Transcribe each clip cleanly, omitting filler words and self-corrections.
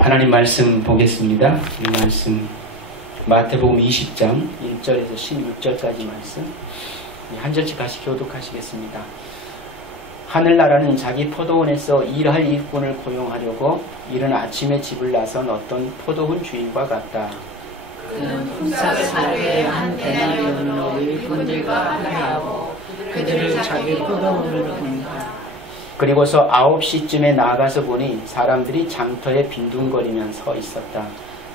하나님 말씀 보겠습니다. 이 말씀 마태복음 20장 1절에서 16절까지 말씀 한 절씩 다시 교독하시겠습니다. 하늘나라는 자기 포도원에서 일할 일꾼을 고용하려고 이른 아침에 집을 나선 어떤 포도원 주인과 같다. 그는 품삯을 한 데나리온으로 일꾼들과 합의하고 그들을 자기 포도원으로 보낸다. 그리고서 9시쯤에 나가서 보니 사람들이 장터에 빈둥거리며 서 있었다.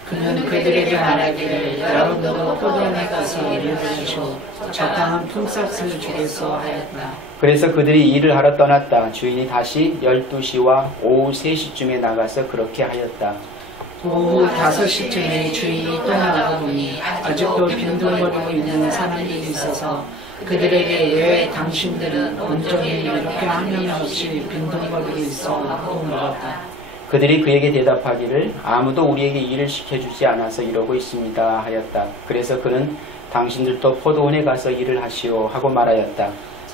그는 그들에게 말하기를 여러분도 포도원에 가서 일을 하시오. 적당한 품삯을 주겠소 하였다. 그래서 그들이 일을 하러 떠났다. 주인이 다시 12시와 오후 3시쯤에 나가서 그렇게 하였다. 오후 5시쯤에 주인이 또 나가 보니 아직도 빈둥거리고 있는 사람들이 있어서 그들에게 왜 당신들은 온종일 이렇게 하면 없이 빈둥거리고 있어? 하고 물었다. 그들이 그에게 대답하기를 아무도 우리에게 일을 시켜주지 않아서 이러고 있습니다 하였다. 그래서 그는 당신들도 포도원에 가서 일을 하시오 하고 말하였다.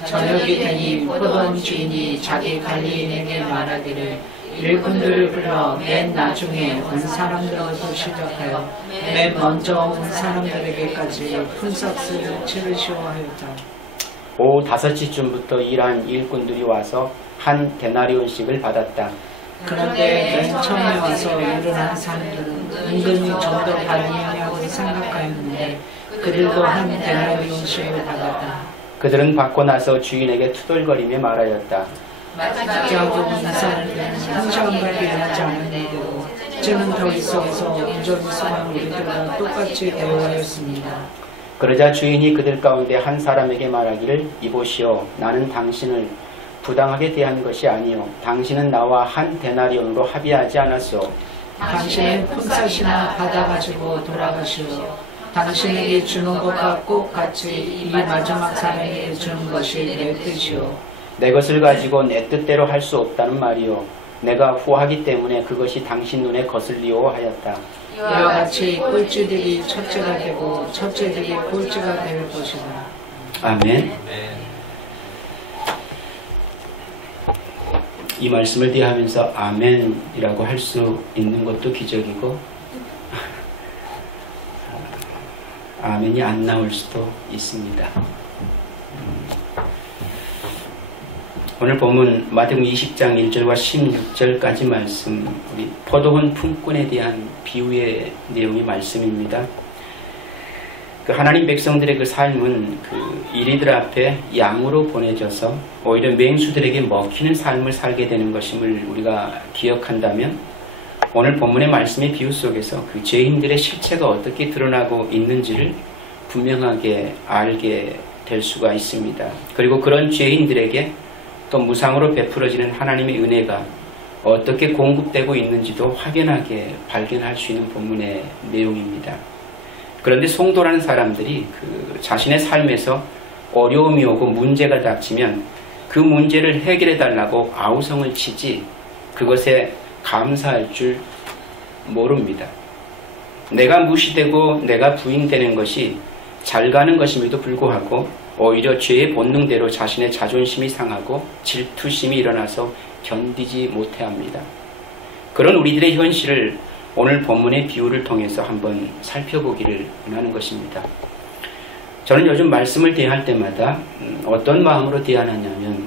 저녁이 되니 포도원 주인이 자기 관리인에게 말하기를 일꾼들을 불러 맨 나중에 온 사람들부터 시작하여 맨 먼저 온 사람들에게까지 품삯을 치르시오 하였다. 오후 5시쯤부터 일한 일꾼들이 와서 한 데나리온씩을 받았다. 그런데 맨 처음에 와서 일을 한 사람들은 은근히 좀 더 받으려고 생각하였는데 그들도 한 데나리온씩을 받았다. 그들은 받고 나서 주인에게 투덜거리며 말하였다. 마지막으로 온 사람들은 한 시간밖에 일하지 않았는데도 쟤는 더 있어서 온전히 소망 우리들과 똑같이 대우하였습니다. 그러자 주인이 그들 가운데 한 사람에게 말하기를 이보시오 나는 당신을 부당하게 대한 것이 아니요 당신은 나와 한 데나리온으로 합의하지 않았소. 당신은 품삯이나 받아가지고 돌아가시오. 당신에게 주는 것과 꼭 같이 이 마지막 사람에게 주는 것이 내 뜻이오. 내 것을 가지고 내 뜻대로 할 수 없다는 말이요 내가 후하기 때문에 그것이 당신 눈에 거슬리오 하였다. 이와 같이 꼴찌들이 첫째가 되고 첫째들이 꼴찌가 될 것이다. 아멘. 이 말씀을 대하면서 아멘이라고 할 수 있는 것도 기적이고 아멘이 안 나올 수도 있습니다. 오늘 본문 마태복음 20장 1절과 16절까지 말씀 우리 포도원 품꾼에 대한 비유의 내용의 말씀입니다. 그 하나님 백성들의 그 삶은 그 이리들 앞에 양으로 보내져서 오히려 맹수들에게 먹히는 삶을 살게 되는 것임을 우리가 기억한다면 오늘 본문의 말씀의 비유 속에서 그 죄인들의 실체가 어떻게 드러나고 있는지를 분명하게 알게 될 수가 있습니다. 그리고 그런 죄인들에게 또 무상으로 베풀어지는 하나님의 은혜가 어떻게 공급되고 있는지도 확연하게 발견할 수 있는 본문의 내용입니다. 그런데 성도라는 사람들이 그 자신의 삶에서 어려움이 오고 문제가 닥치면 그 문제를 해결해 달라고 아우성을 치지 그것에 감사할 줄 모릅니다. 내가 무시되고 내가 부인되는 것이 잘 가는 것임에도 불구하고 오히려 죄의 본능대로 자신의 자존심이 상하고 질투심이 일어나서 견디지 못해합니다. 그런 우리들의 현실을 오늘 본문의 비유를 통해서 한번 살펴보기를 원하는 것입니다. 저는 요즘 말씀을 대할 때마다 어떤 마음으로 대하느냐면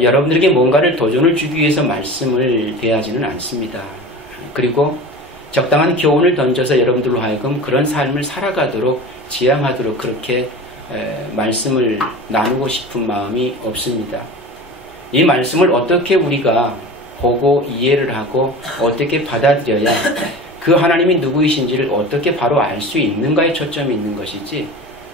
여러분들에게 뭔가를 도전을 주기 위해서 말씀을 대하지는 않습니다. 그리고 적당한 교훈을 던져서 여러분들로 하여금 그런 삶을 살아가도록 지향하도록 그렇게 말씀을 나누고 싶은 마음이 없습니다. 이 말씀을 어떻게 우리가 보고 이해를 하고 어떻게 받아들여야 그 하나님이 누구이신지를 어떻게 바로 알 수 있는가에 초점이 있는 것이지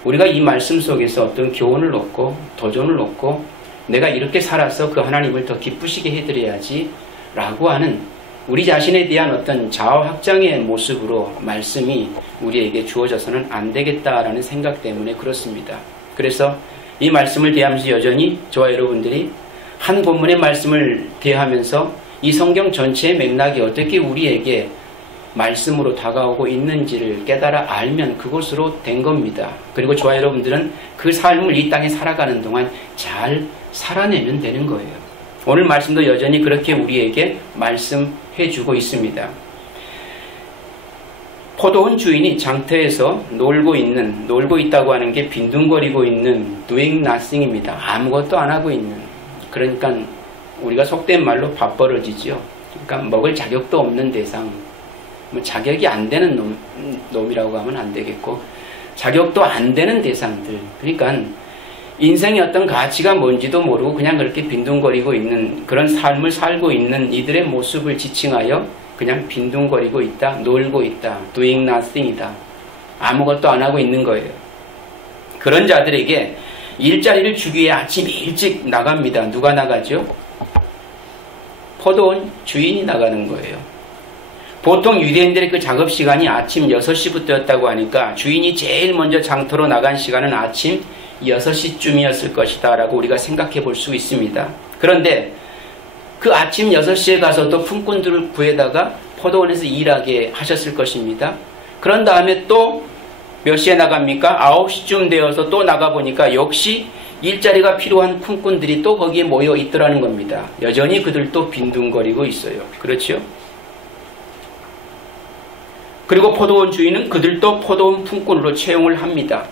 우리가 이 말씀 속에서 어떤 교훈을 얻고 도전을 얻고 내가 이렇게 살아서 그 하나님을 더 기쁘시게 해드려야지 라고 하는 우리 자신에 대한 어떤 자아 확장의 모습으로 말씀이 우리에게 주어져서는 안 되겠다라는 생각 때문에 그렇습니다. 그래서 이 말씀을 대하면서 여전히 저와 여러분들이 한 본문의 말씀을 대하면서 이 성경 전체의 맥락이 어떻게 우리에게 말씀으로 다가오고 있는지를 깨달아 알면 그것으로 된 겁니다. 그리고 저와 여러분들은 그 삶을 이 땅에 살아가는 동안 잘 살아내면 되는 거예요. 오늘 말씀도 여전히 그렇게 우리에게 말씀해주고 있습니다. 포도원 주인이 장터에서 놀고 있다고 하는 게 빈둥거리고 있는 doing nothing입니다. 아무것도 안 하고 있는. 그러니까 우리가 속된 말로 밥벌어지지요. 그러니까 먹을 자격도 없는 대상, 뭐 자격이 안 되는 놈이라고 하면 안 되겠고, 자격도 안 되는 대상들. 그러니까 인생의 어떤 가치가 뭔지도 모르고 그냥 그렇게 빈둥거리고 있는 그런 삶을 살고 있는 이들의 모습을 지칭하여 그냥 빈둥거리고 있다, 놀고 있다, doing nothing이다. 아무것도 안 하고 있는 거예요. 그런 자들에게 일자리를 주기 위해 아침 일찍 나갑니다. 누가 나가죠? 포도원 주인이 나가는 거예요. 보통 유대인들의 그 작업 시간이 아침 6시부터였다고 하니까 주인이 제일 먼저 장터로 나간 시간은 아침 6시쯤이었을 것이다 라고 우리가 생각해 볼 수 있습니다. 그런데 그 아침 6시에 가서도 품꾼들을 구해다가 포도원에서 일하게 하셨을 것입니다. 그런 다음에 또 몇 시에 나갑니까? 9시쯤 되어서 또 나가보니까 역시 일자리가 필요한 품꾼들이 또 거기에 모여 있더라는 겁니다. 여전히 그들도 빈둥거리고 있어요. 그렇죠? 그리고 포도원 주인은 그들도 포도원 품꾼으로 채용을 합니다.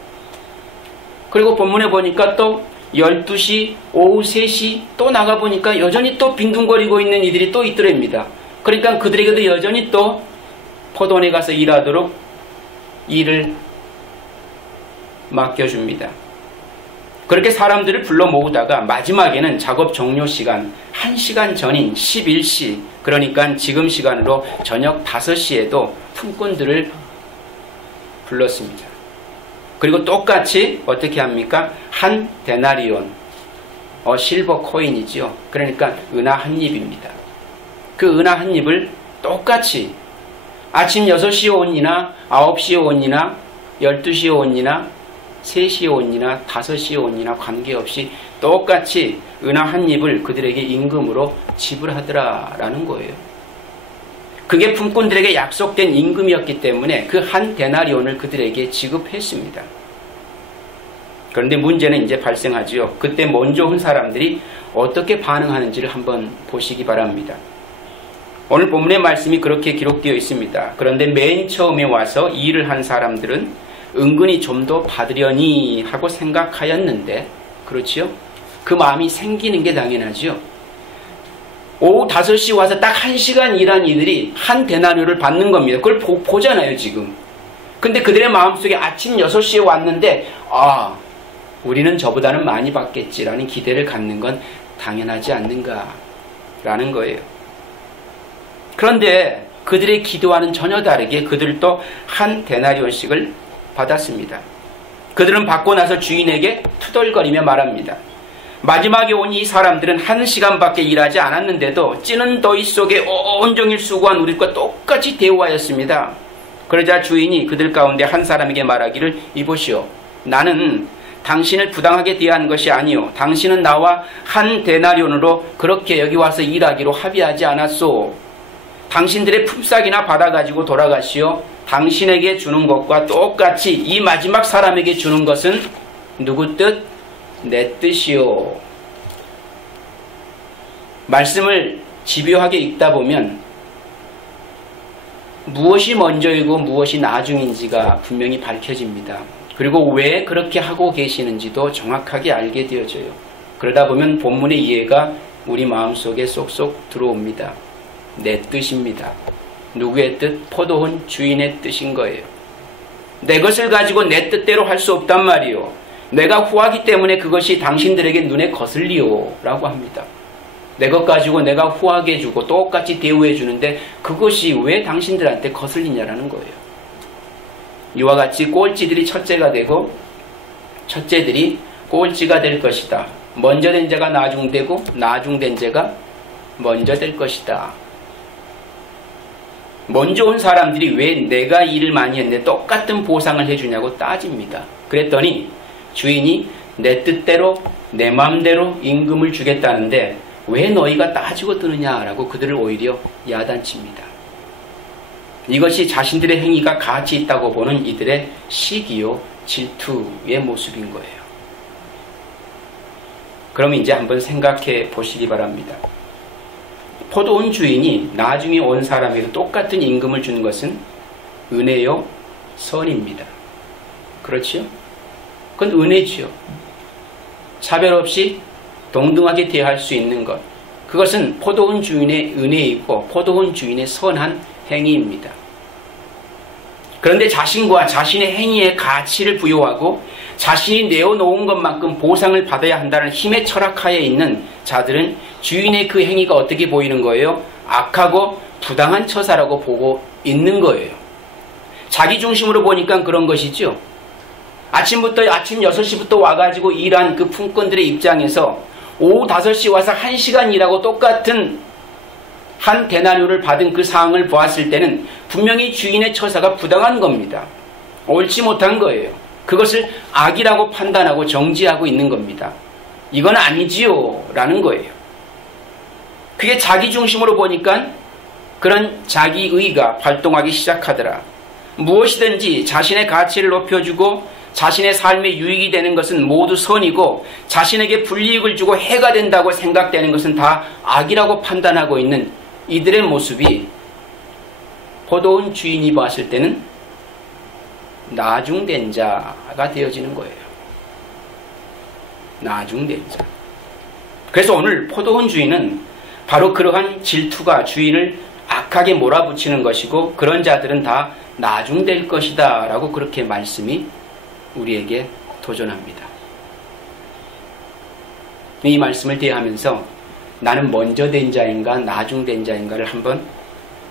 그리고 본문에 보니까 또 12시, 오후 3시 또 나가보니까 여전히 또 빈둥거리고 있는 이들이 또 있더랍니다. 그러니까 그들에게도 여전히 또 포도원에 가서 일하도록 일을 맡겨줍니다. 그렇게 사람들을 불러 모으다가 마지막에는 작업 종료 시간 1시간 전인 11시, 그러니까 지금 시간으로 저녁 5시에도 품꾼들을 불렀습니다. 그리고 똑같이 어떻게 합니까? 한 데나리온, 실버 코인이지요. 그러니까 은하 한 입입니다. 그 은하 한 입을 똑같이 아침 6시에 온이나 9시에 온이나 12시에 온이나 3시에 온이나 5시에 온이나 관계없이 똑같이 은하 한 입을 그들에게 임금으로 지불하더라라는 거예요. 그게 품꾼들에게 약속된 임금이었기 때문에 그 한 데나리온을 그들에게 지급했습니다. 그런데 문제는 이제 발생하지요. 그때 먼저 온 사람들이 어떻게 반응하는지를 한번 보시기 바랍니다. 오늘 본문의 말씀이 그렇게 기록되어 있습니다. 그런데 맨 처음에 와서 일을 한 사람들은 은근히 좀 더 받으려니 하고 생각하였는데, 그렇지요? 그 마음이 생기는 게 당연하죠. 오후 5시 와서 딱 1시간 일한 이들이 한 데나리온을 받는 겁니다. 그걸 보잖아요, 지금. 근데 그들의 마음속에 아침 6시에 왔는데, 우리는 저보다는 많이 받겠지라는 기대를 갖는 건 당연하지 않는가라는 거예요. 그런데 그들의 기도와는 전혀 다르게 그들도 한 데나리온씩을 받았습니다. 그들은 받고 나서 주인에게 투덜거리며 말합니다. 마지막에 온 이 사람들은 1시간밖에 일하지 않았는데도 찌는 더위 속에 온종일 수고한 우리과 똑같이 대우하였습니다. 그러자 주인이 그들 가운데 한 사람에게 말하기를, 이보시오, 나는 당신을 부당하게 대한 것이 아니오. 당신은 나와 한 데나리온으로 그렇게 여기 와서 일하기로 합의하지 않았소. 당신들의 품삯이나 받아가지고 돌아가시오. 당신에게 주는 것과 똑같이 이 마지막 사람에게 주는 것은 누구 뜻? 내 뜻이요. 말씀을 집요하게 읽다 보면 무엇이 먼저이고 무엇이 나중인지가 분명히 밝혀집니다. 그리고 왜 그렇게 하고 계시는지도 정확하게 알게 되어져요. 그러다 보면 본문의 이해가 우리 마음속에 쏙쏙 들어옵니다. 내 뜻입니다. 누구의 뜻? 포도원 주인의 뜻인 거예요. 내 것을 가지고 내 뜻대로 할 수 없단 말이요. 내가 후하기 때문에 그것이 당신들에게 눈에 거슬리요 라고 합니다. 내 것 가지고 내가 후하게 해주고 똑같이 대우해 주는데 그것이 왜 당신들한테 거슬리냐라는 거예요. 이와 같이 꼴찌들이 첫째가 되고 첫째들이 꼴찌가 될 것이다. 먼저 된 자가 나중되고 나중된 자가 먼저 될 것이다. 먼저 온 사람들이 왜 내가 일을 많이 했는데 똑같은 보상을 해주냐고 따집니다. 그랬더니 주인이 내 뜻대로 내 마음대로 임금을 주겠다는데 왜 너희가 따지고 뜨느냐라고 그들을 오히려 야단칩니다. 이것이 자신들의 행위가 가치 있다고 보는 이들의 시기요 질투의 모습인 거예요. 그럼 이제 한번 생각해 보시기 바랍니다. 포도원 주인이 나중에 온 사람에게 똑같은 임금을 주는 것은 은혜요, 선입니다. 그렇지요? 그건 은혜지요. 차별 없이 동등하게 대할 수 있는 것. 그것은 포도원 주인의 은혜이고 포도원 주인의 선한 행위입니다. 그런데 자신과 자신의 행위에 가치를 부여하고 자신이 내어놓은 것만큼 보상을 받아야 한다는 힘의 철학하에 있는 자들은 주인의 그 행위가 어떻게 보이는 거예요? 악하고 부당한 처사라고 보고 있는 거예요. 자기 중심으로 보니까 그런 것이죠. 아침 6시부터 와가지고 일한 그 품꾼들의 입장에서 오후 5시 와서 1시간 일하고 똑같은 한 데나리오를 받은 그 상황을 보았을 때는 분명히 주인의 처사가 부당한 겁니다. 옳지 못한 거예요. 그것을 악이라고 판단하고 정지하고 있는 겁니다. 이건 아니지요 라는 거예요. 그게 자기 중심으로 보니까 그런 자기의가 발동하기 시작하더라. 무엇이든지 자신의 가치를 높여주고 자신의 삶에 유익이 되는 것은 모두 선이고 자신에게 불이익을 주고 해가 된다고 생각되는 것은 다 악이라고 판단하고 있는 이들의 모습이 포도원 주인이 봤을 때는 나중된 자가 되어지는 거예요. 나중된 자. 그래서 오늘 포도원 주인은 바로 그러한 질투가 주인을 악하게 몰아붙이는 것이고 그런 자들은 다 나중될 것이다 라고 그렇게 말씀이 우리에게 도전합니다. 이 말씀을 대하면서 나는 먼저 된 자인가 나중된 자인가를 한번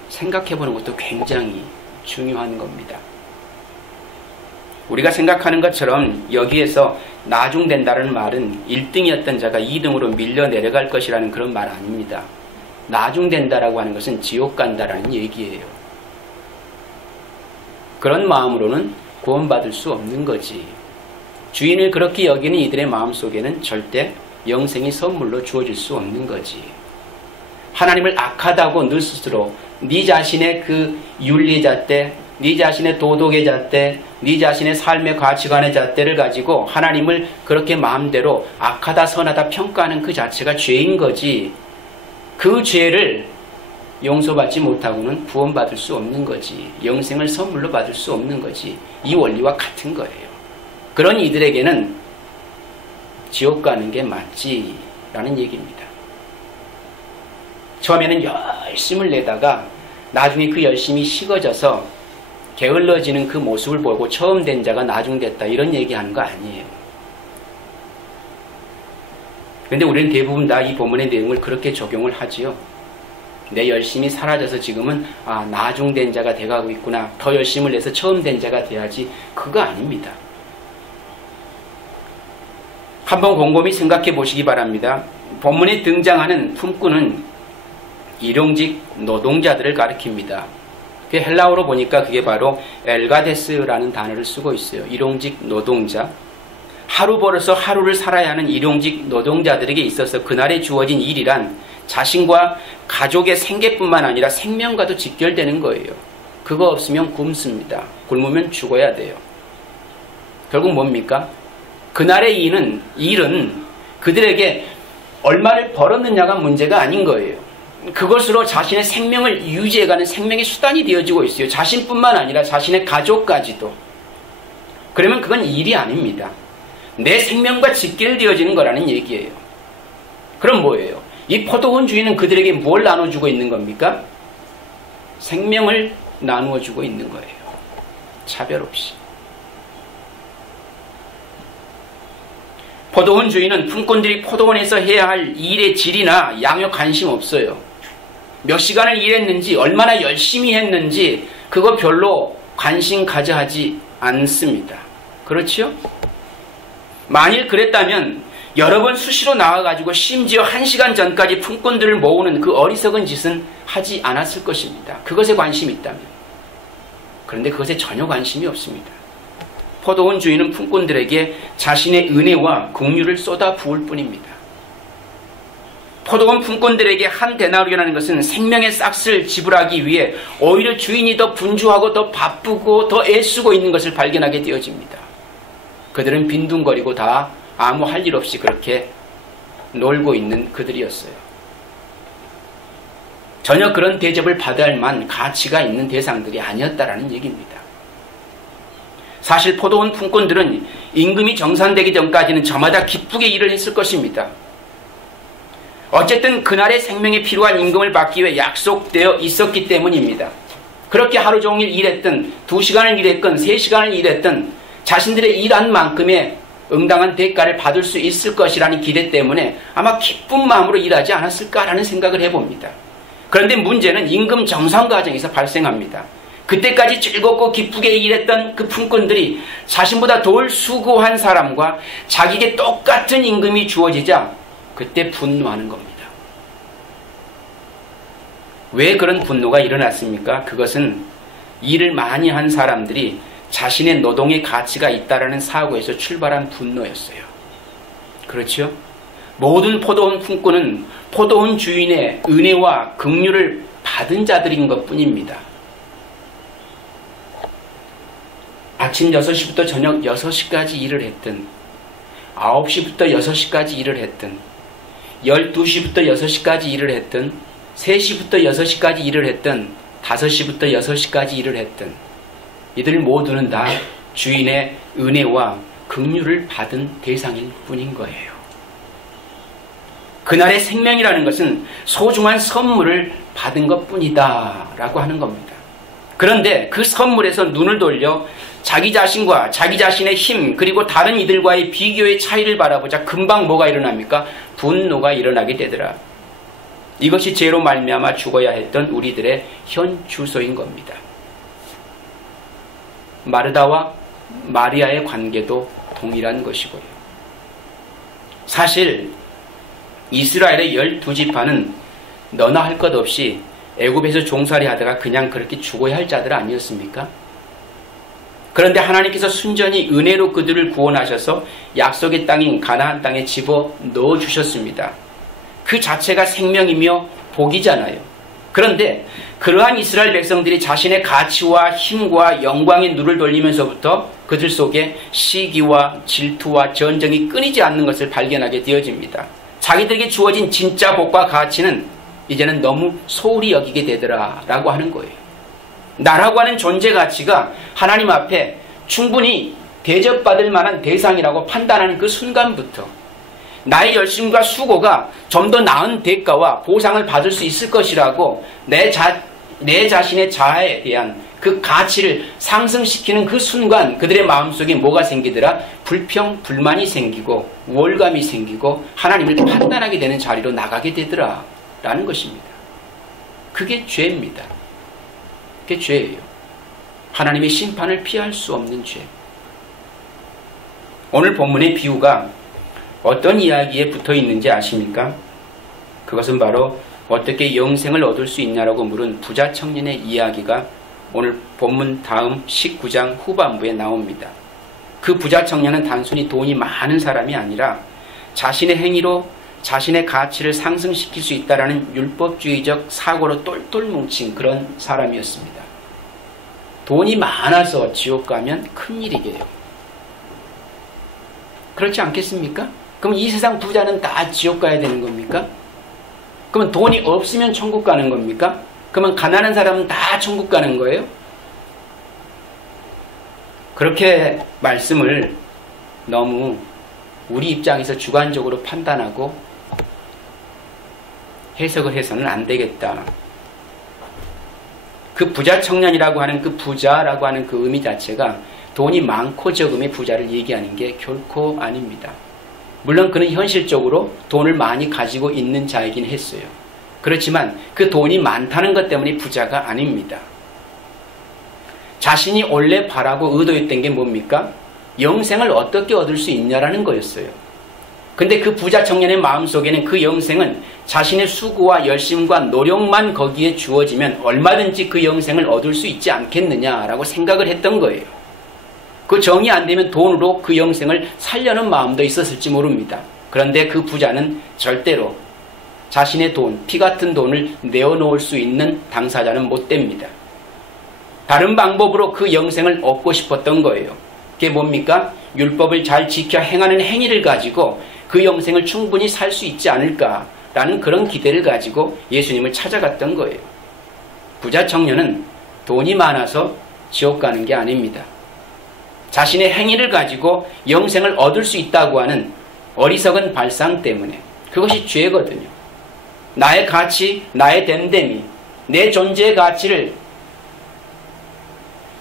생각해 보는 것도 굉장히 중요한 겁니다. 우리가 생각하는 것처럼 여기에서 나중된다는 말은 1등이었던 자가 2등으로 밀려 내려갈 것이라는 그런 말 아닙니다. 나중된다라고 하는 것은 지옥 간다라는 얘기예요. 그런 마음으로는 구원받을 수 없는 거지. 주인을 그렇게 여기는 이들의 마음속에는 절대 영생이 선물로 주어질 수 없는 거지. 하나님을 악하다고 너 스스로 네 자신의 그 윤리의 잣대, 네 자신의 도덕의 잣대, 네 자신의 삶의 가치관의 잣대를 가지고 하나님을 그렇게 마음대로 악하다 선하다 평가하는 그 자체가 죄인 거지. 그 죄를 용서받지 못하고는 구원받을 수 없는 거지. 영생을 선물로 받을 수 없는 거지. 이 원리와 같은 거예요. 그런 이들에게는 지옥 가는 게 맞지 라는 얘기입니다. 처음에는 열심을 내다가 나중에 그 열심이 식어져서 게을러지는 그 모습을 보고 처음 된 자가 나중됐다 이런 얘기하는 거 아니에요. 그런데 우리는 대부분 다 이 본문의 내용을 그렇게 적용을 하지요. 내 열심이 사라져서 지금은 나중된 자가 돼가고 있구나. 더 열심을 내서 처음 된 자가 돼야지. 그거 아닙니다. 한번 곰곰이 생각해 보시기 바랍니다. 본문에 등장하는 품꾼은 일용직 노동자들을 가리킵니다. 그 헬라어로 보니까 그게 바로 엘가데스라는 단어를 쓰고 있어요. 일용직 노동자. 하루 벌어서 하루를 살아야 하는 일용직 노동자들에게 있어서 그날에 주어진 일이란 자신과 가족의 생계뿐만 아니라 생명과도 직결되는 거예요. 그거 없으면 굶습니다. 굶으면 죽어야 돼요. 결국 뭡니까? 그날의 일은 그들에게 얼마를 벌었느냐가 문제가 아닌 거예요. 그것으로 자신의 생명을 유지해가는 생명의 수단이 되어지고 있어요. 자신뿐만 아니라 자신의 가족까지도. 그러면 그건 일이 아닙니다. 내 생명과 직결되어지는 거라는 얘기예요. 그럼 뭐예요? 이 포도원 주인은 그들에게 뭘 나눠주고 있는 겁니까? 생명을 나누어주고 있는 거예요. 차별 없이. 포도원 주인은 품꾼들이 포도원에서 해야 할 일의 질이나 양에 관심 없어요. 몇 시간을 일했는지 얼마나 열심히 했는지 그거 별로 관심 가져 하지 않습니다. 그렇죠? 만일 그랬다면 여러 번 수시로 나와가지고 심지어 1시간 전까지 품꾼들을 모으는 그 어리석은 짓은 하지 않았을 것입니다. 그것에 관심이 있다면. 그런데 그것에 전혀 관심이 없습니다. 포도원 주인은 품꾼들에게 자신의 은혜와 긍휼을 쏟아 부을 뿐입니다. 포도원 품꾼들에게 한 데나리오라는 것은 생명의 싹스를 지불하기 위해 오히려 주인이 더 분주하고 더 바쁘고 더 애쓰고 있는 것을 발견하게 되어집니다. 그들은 빈둥거리고 다 아무 할 일 없이 그렇게 놀고 있는 그들이었어요. 전혀 그런 대접을 받아야 할 만한 가치가 있는 대상들이 아니었다라는 얘기입니다. 사실 포도원 품꾼들은 임금이 정산되기 전까지는 저마다 기쁘게 일을 했을 것입니다. 어쨌든 그날의 생명에 필요한 임금을 받기 위해 약속되어 있었기 때문입니다. 그렇게 하루 종일 일했든 2시간을 일했든 3시간을 일했든 자신들의 일한 만큼의 응당한 대가를 받을 수 있을 것이라는 기대 때문에 아마 기쁜 마음으로 일하지 않았을까라는 생각을 해봅니다. 그런데 문제는 임금 정산 과정에서 발생합니다. 그때까지 즐겁고 기쁘게 일했던 그 품꾼들이 자신보다 덜 수고한 사람과 자기에게 똑같은 임금이 주어지자 그때 분노하는 겁니다. 왜 그런 분노가 일어났습니까? 그것은 일을 많이 한 사람들이 자신의 노동의 가치가 있다라는 사고에서 출발한 분노였어요. 그렇죠? 모든 포도원 품꾼은 포도원 주인의 은혜와 긍휼을 받은 자들인 것뿐입니다. 아침 6시부터 저녁 6시까지 일을 했든 9시부터 6시까지 일을 했든 12시부터 6시까지 일을 했든 3시부터 6시까지 일을 했든 5시부터 6시까지 일을 했든 이들 모두는 다 주인의 은혜와 긍휼을 받은 대상일 뿐인 거예요. 그날의 생명이라는 것은 소중한 선물을 받은 것뿐이다 라고 하는 겁니다. 그런데 그 선물에서 눈을 돌려 자기 자신과 자기 자신의 힘 그리고 다른 이들과의 비교의 차이를 바라보자 금방 뭐가 일어납니까? 분노가 일어나게 되더라. 이것이 죄로 말미암아 죽어야 했던 우리들의 현 주소인 겁니다. 마르다와 마리아의 관계도 동일한 것이고요. 사실 이스라엘의 12지파는 너나 할 것 없이 애굽에서 종살이 하다가 그냥 그렇게 죽어야 할 자들 아니었습니까? 그런데 하나님께서 순전히 은혜로 그들을 구원하셔서 약속의 땅인 가나안 땅에 집어넣어 주셨습니다. 그 자체가 생명이며 복이잖아요. 그런데 그러한 이스라엘 백성들이 자신의 가치와 힘과 영광의 눈을 돌리면서부터 그들 속에 시기와 질투와 전쟁이 끊이지 않는 것을 발견하게 되어집니다. 자기들에게 주어진 진짜 복과 가치는 이제는 너무 소홀히 여기게 되더라 라고 하는 거예요. 나라고 하는 존재 가치가 하나님 앞에 충분히 대접받을 만한 대상이라고 판단하는 그 순간부터 나의 열심과 수고가 좀 더 나은 대가와 보상을 받을 수 있을 것이라고 내 자신의 자아에 대한 그 가치를 상승시키는 그 순간 그들의 마음속에 뭐가 생기더라? 불평, 불만이 생기고 우월감이 생기고 하나님을 판단하게 되는 자리로 나가게 되더라 라는 것입니다. 그게 죄입니다. 그게 죄예요. 하나님의 심판을 피할 수 없는 죄. 오늘 본문의 비유가 어떤 이야기에 붙어 있는지 아십니까? 그것은 바로 어떻게 영생을 얻을 수 있냐라고 물은 부자 청년의 이야기가 오늘 본문 다음 19장 후반부에 나옵니다. 그 부자 청년은 단순히 돈이 많은 사람이 아니라 자신의 행위로 자신의 가치를 상승시킬 수 있다라는 율법주의적 사고로 똘똘 뭉친 그런 사람이었습니다. 돈이 많아서 지옥 가면 큰일이게요. 그렇지 않겠습니까? 그럼 이 세상 부자는 다 지옥 가야 되는 겁니까? 그러면 돈이 없으면 천국 가는 겁니까? 그러면 가난한 사람은 다 천국 가는 거예요? 그렇게 말씀을 너무 우리 입장에서 주관적으로 판단하고 해석을 해서는 안 되겠다. 그 부자 청년이라고 하는 그 부자라고 하는 그 의미 자체가 돈이 많고 적음의 부자를 얘기하는 게 결코 아닙니다. 물론 그는 현실적으로 돈을 많이 가지고 있는 자이긴 했어요. 그렇지만 그 돈이 많다는 것 때문에 부자가 아닙니다. 자신이 원래 바라고 의도했던 게 뭡니까? 영생을 어떻게 얻을 수 있냐라는 거였어요. 근데 그 부자 청년의 마음속에는 그 영생은 자신의 수고와 열심과 노력만 거기에 주어지면 얼마든지 그 영생을 얻을 수 있지 않겠느냐라고 생각을 했던 거예요. 그 정이 안 되면 돈으로 그 영생을 살려는 마음도 있었을지 모릅니다. 그런데 그 부자는 절대로 자신의 돈, 피 같은 돈을 내어놓을 수 있는 당사자는 못 됩니다. 다른 방법으로 그 영생을 얻고 싶었던 거예요. 그게 뭡니까? 율법을 잘 지켜 행하는 행위를 가지고 그 영생을 충분히 살 수 있지 않을까 라는 그런 기대를 가지고 예수님을 찾아갔던 거예요. 부자 청년은 돈이 많아서 지옥 가는 게 아닙니다. 자신의 행위를 가지고 영생을 얻을 수 있다고 하는 어리석은 발상 때문에, 그것이 죄거든요. 나의 가치, 나의 됨됨이, 내 존재의 가치를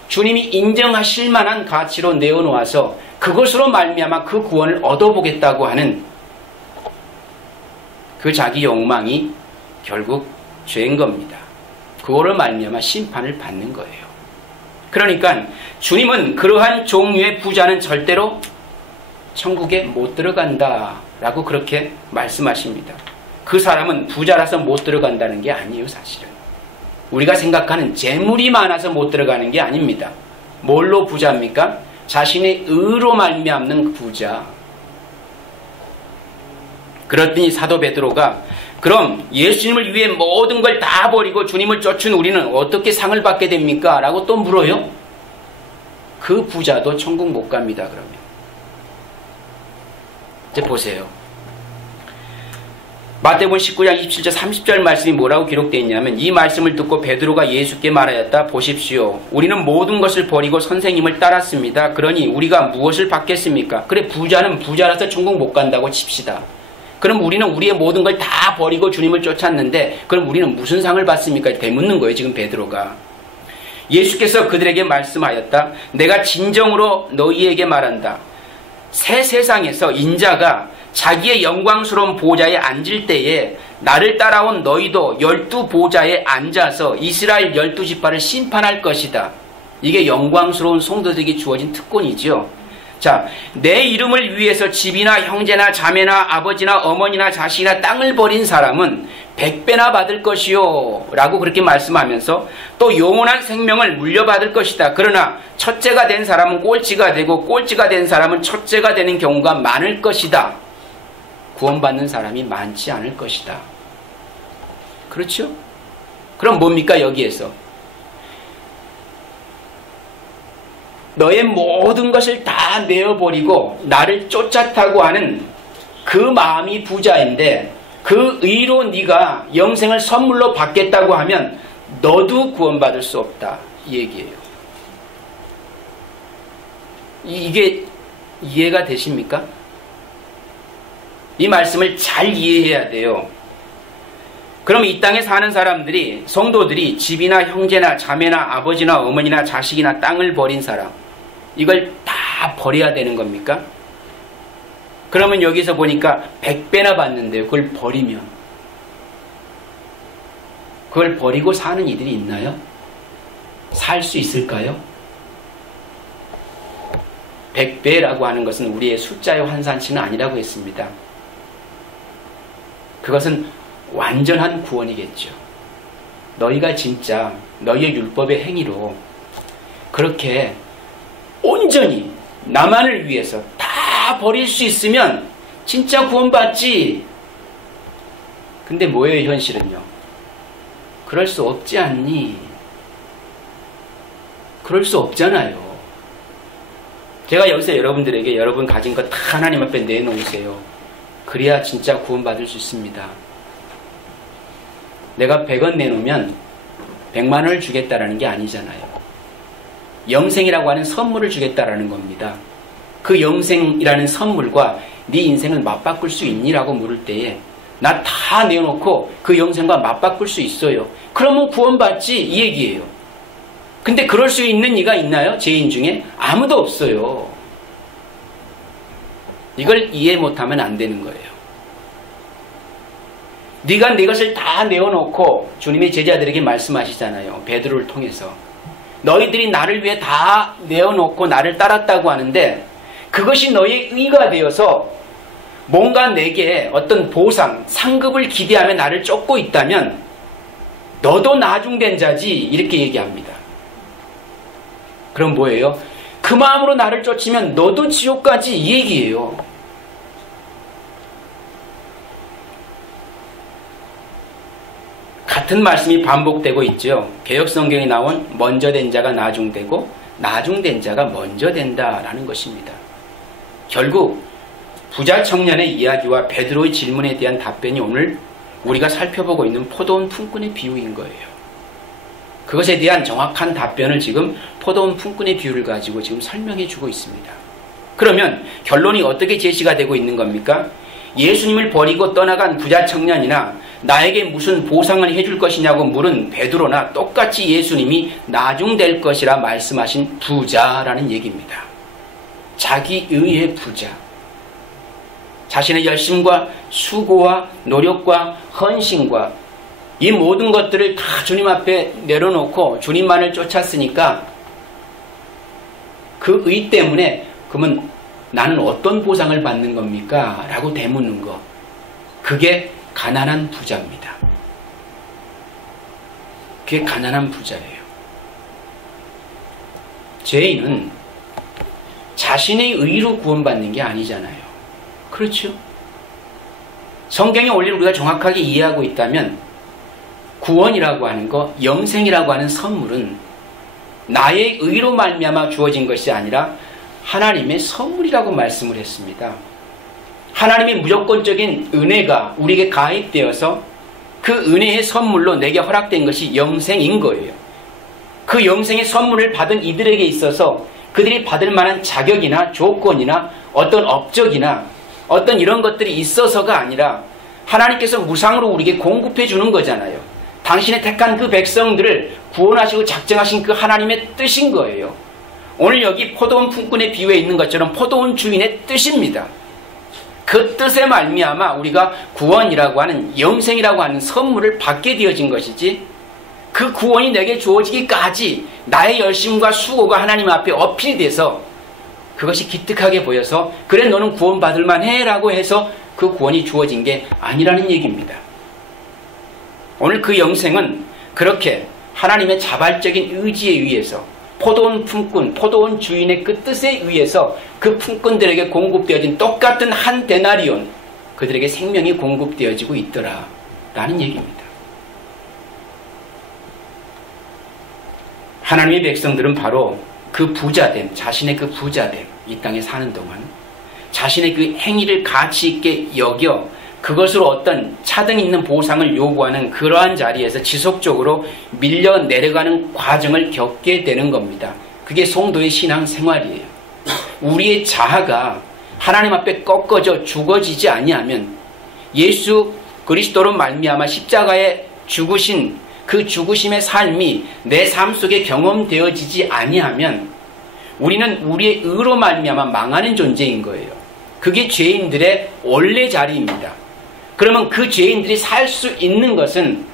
주님이 인정하실 만한 가치로 내어놓아서 그것으로 말미암아 그 구원을 얻어보겠다고 하는 그 자기 욕망이 결국 죄인 겁니다. 그거로 말미암아 심판을 받는 거예요. 그러니까 주님은 그러한 종류의 부자는 절대로 천국에 못 들어간다라고 그렇게 말씀하십니다. 그 사람은 부자라서 못 들어간다는 게 아니에요, 사실은. 우리가 생각하는 재물이 많아서 못 들어가는 게 아닙니다. 뭘로 부자입니까? 자신의 의로 말미암는 부자. 그랬더니 사도 베드로가 그럼 예수님을 위해 모든 걸 다 버리고 주님을 쫓은 우리는 어떻게 상을 받게 됩니까? 라고 또 물어요. 그 부자도 천국 못 갑니다. 그러면 이제 보세요. 마태복음 19장 27절 30절 말씀이 뭐라고 기록되어 있냐면, 이 말씀을 듣고 베드로가 예수께 말하였다. 보십시오. 우리는 모든 것을 버리고 선생님을 따랐습니다. 그러니 우리가 무엇을 받겠습니까? 그래, 부자는 부자라서 천국 못 간다고 칩시다. 그럼 우리는 우리의 모든 걸 다 버리고 주님을 쫓았는데 그럼 우리는 무슨 상을 받습니까? 되묻는 거예요, 지금 베드로가. 예수께서 그들에게 말씀하였다. 내가 진정으로 너희에게 말한다. 새 세상에서 인자가 자기의 영광스러운 보좌에 앉을 때에 나를 따라온 너희도 12 보좌에 앉아서 이스라엘 12지파를 심판할 것이다. 이게 영광스러운 성도들에게 주어진 특권이죠. 자, 내 이름을 위해서 집이나 형제나 자매나 아버지나 어머니나 자식이나 땅을 버린 사람은 100배나 받을 것이요 라고 그렇게 말씀하면서 또 영원한 생명을 물려받을 것이다. 그러나 첫째가 된 사람은 꼴찌가 되고 꼴찌가 된 사람은 첫째가 되는 경우가 많을 것이다. 구원받는 사람이 많지 않을 것이다. 그렇죠? 그럼 뭡니까 여기에서? 너의 모든 것을 다 내어버리고 나를 쫓았다고 하는 그 마음이 부자인데 그 의로 네가 영생을 선물로 받겠다고 하면 너도 구원받을 수 없다. 이 얘기예요. 이게 이해가 되십니까? 이 말씀을 잘 이해해야 돼요. 그럼 이 땅에 사는 사람들이, 성도들이 집이나 형제나 자매나 아버지나 어머니나 자식이나 땅을 버린 사람, 이걸 다 버려야 되는 겁니까? 그러면 여기서 보니까 100배나 받는데요. 그걸 버리면. 그걸 버리고 사는 이들이 있나요? 살 수 있을까요? 100배라고 하는 것은 우리의 숫자의 환산치는 아니라고 했습니다. 그것은 완전한 구원이겠죠. 너희가 진짜 너희의 율법의 행위로 그렇게 온전히 나만을 위해서 다 버릴 수 있으면 진짜 구원받지. 근데 뭐예요, 현실은요? 그럴 수 없지 않니? 그럴 수 없잖아요. 제가 여기서 여러분들에게 여러분 가진 것 다 하나님 앞에 내놓으세요. 그래야 진짜 구원받을 수 있습니다. 내가 100원 내놓으면 100만 원을 주겠다라는 게 아니잖아요. 영생이라고 하는 선물을 주겠다라는 겁니다. 그 영생이라는 선물과 네 인생을 맞바꿀 수 있니라고 물을 때에 나 다 내어놓고 그 영생과 맞바꿀 수 있어요. 그러면 구원받지, 이 얘기예요. 근데 그럴 수 있는 이가 있나요? 죄인 중에? 아무도 없어요. 이걸 이해 못하면 안 되는 거예요. 네가 네 것을 다 내어놓고 주님의 제자들에게 말씀하시잖아요. 베드로를 통해서. 너희들이 나를 위해 다 내어놓고 나를 따랐다고 하는데 그것이 너의 의가 되어서 뭔가 내게 어떤 보상, 상급을 기대하며 나를 쫓고 있다면 너도 나중된 자지, 이렇게 얘기합니다. 그럼 뭐예요? 그 마음으로 나를 쫓으면 너도 지옥 가지, 이 얘기예요. 같은 말씀이 반복되고 있죠. 개역성경에 나온 먼저 된 자가 나중되고 나중된 자가 먼저 된다라는 것입니다. 결국 부자 청년의 이야기와 베드로의 질문에 대한 답변이 오늘 우리가 살펴보고 있는 포도원 품꾼의 비유인 거예요. 그것에 대한 정확한 답변을 지금 포도원 품꾼의 비유를 가지고 지금 설명해 주고 있습니다. 그러면 결론이 어떻게 제시가 되고 있는 겁니까? 예수님을 버리고 떠나간 부자 청년이나 나에게 무슨 보상을 해줄 것이냐고 물은 베드로나 똑같이 예수님이 나중될 것이라 말씀하신 부자라는 얘기입니다. 자기 의의 부자. 자신의 열심과 수고와 노력과 헌신과 이 모든 것들을 다 주님 앞에 내려놓고 주님만을 쫓았으니까 그 의 때문에 그러면 나는 어떤 보상을 받는 겁니까? 라고 되묻는 것. 그게 가난한 부자입니다. 그게 가난한 부자예요. 죄인은 자신의 의로 구원받는 게 아니잖아요. 그렇죠? 성경의 원리를 우리가 정확하게 이해하고 있다면 구원이라고 하는 것, 영생이라고 하는 선물은 나의 의로 말미암아 주어진 것이 아니라 하나님의 선물이라고 말씀을 했습니다. 하나님의 무조건적인 은혜가 우리에게 가입되어서 그 은혜의 선물로 내게 허락된 것이 영생인 거예요. 그 영생의 선물을 받은 이들에게 있어서 그들이 받을 만한 자격이나 조건이나 어떤 업적이나 어떤 이런 것들이 있어서가 아니라 하나님께서 무상으로 우리에게 공급해 주는 거잖아요. 당신의 택한 그 백성들을 구원하시고 작정하신 그 하나님의 뜻인 거예요. 오늘 여기 포도원 품꾼의 비유에 있는 것처럼 포도원 주인의 뜻입니다. 그 뜻에 말미암아 우리가 구원이라고 하는 영생이라고 하는 선물을 받게 되어진 것이지, 그 구원이 내게 주어지기까지 나의 열심과 수고가 하나님 앞에 어필돼서 그것이 기특하게 보여서 그래 너는 구원받을 만해 라고 해서 그 구원이 주어진 게 아니라는 얘기입니다. 오늘 그 영생은 그렇게 하나님의 자발적인 의지에 의해서 포도원 품꾼, 포도원 주인의 그 뜻에 의해서 그 품꾼들에게 공급되어진 똑같은 한 데나리온, 그들에게 생명이 공급되어지고 있더라 라는 얘기입니다. 하나님의 백성들은 바로 그 부자됨, 자신의 그 부자됨, 이 땅에 사는 동안 자신의 그 행위를 가치 있게 여겨 그것으로 어떤 차등 있는 보상을 요구하는 그러한 자리에서 지속적으로 밀려 내려가는 과정을 겪게 되는 겁니다. 그게 성도의 신앙 생활이에요. 우리의 자아가 하나님 앞에 꺾어져 죽어지지 아니하면, 예수 그리스도로 말미암아 십자가에 죽으신 그 죽으심의 삶이 내 삶 속에 경험되어지지 아니하면 우리는 우리의 의로 말미암아 망하는 존재인 거예요. 그게 죄인들의 원래 자리입니다. 그러면 그 죄인들이 살 수 있는 것은,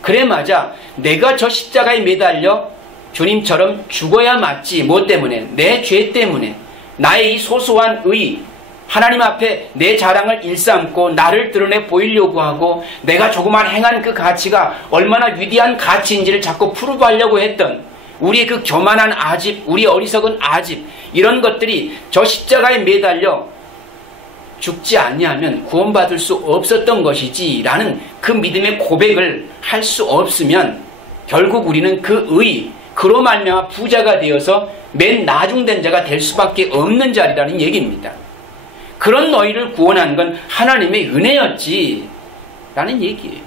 그래 맞아 내가 저 십자가에 매달려 주님처럼 죽어야 맞지, 뭐 때문에? 내 죄 때문에. 나의 이 소소한 의, 하나님 앞에 내 자랑을 일삼고 나를 드러내 보이려고 하고 내가 조그만 행한 그 가치가 얼마나 위대한 가치인지를 자꾸 프루브하려고 했던 우리의 그 교만한 아집, 우리 어리석은 아집, 이런 것들이 저 십자가에 매달려 죽지 않냐면 구원받을 수 없었던 것이지 라는 그 믿음의 고백을 할 수 없으면 결국 우리는 그 의, 그로 말미암아 부자가 되어서 맨 나중된 자가 될 수밖에 없는 자리라는 얘기입니다. 그런 너희를 구원한 건 하나님의 은혜였지 라는 얘기예요.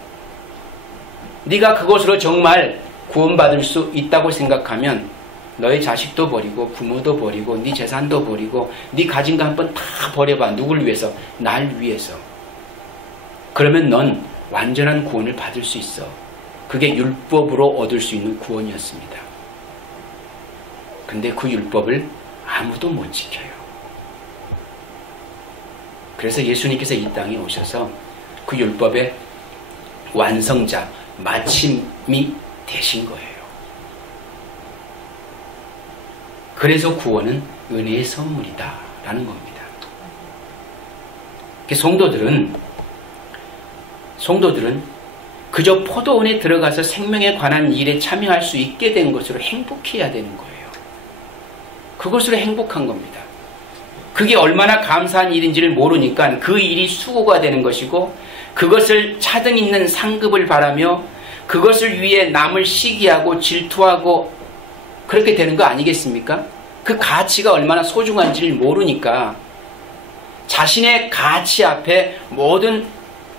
네가 그것으로 정말 구원받을 수 있다고 생각하면 너의 자식도 버리고 부모도 버리고 네 재산도 버리고 네 가진 거 한번 다 버려봐. 누굴 위해서? 날 위해서. 그러면 넌 완전한 구원을 받을 수 있어. 그게 율법으로 얻을 수 있는 구원이었습니다. 근데 그 율법을 아무도 못 지켜요. 그래서 예수님께서 이 땅에 오셔서 그 율법의 완성자, 마침이 되신 거예요. 그래서 구원은 은혜의 선물이다 라는 겁니다. 성도들은 그저 포도원에 들어가서 생명에 관한 일에 참여할 수 있게 된 것으로 행복해야 되는 거예요. 그것으로 행복한 겁니다. 그게 얼마나 감사한 일인지를 모르니까 그 일이 수고가 되는 것이고, 그것을 차등 있는 상급을 바라며 그것을 위해 남을 시기하고 질투하고 그렇게 되는 거 아니겠습니까? 그 가치가 얼마나 소중한지를 모르니까 자신의 가치 앞에 모든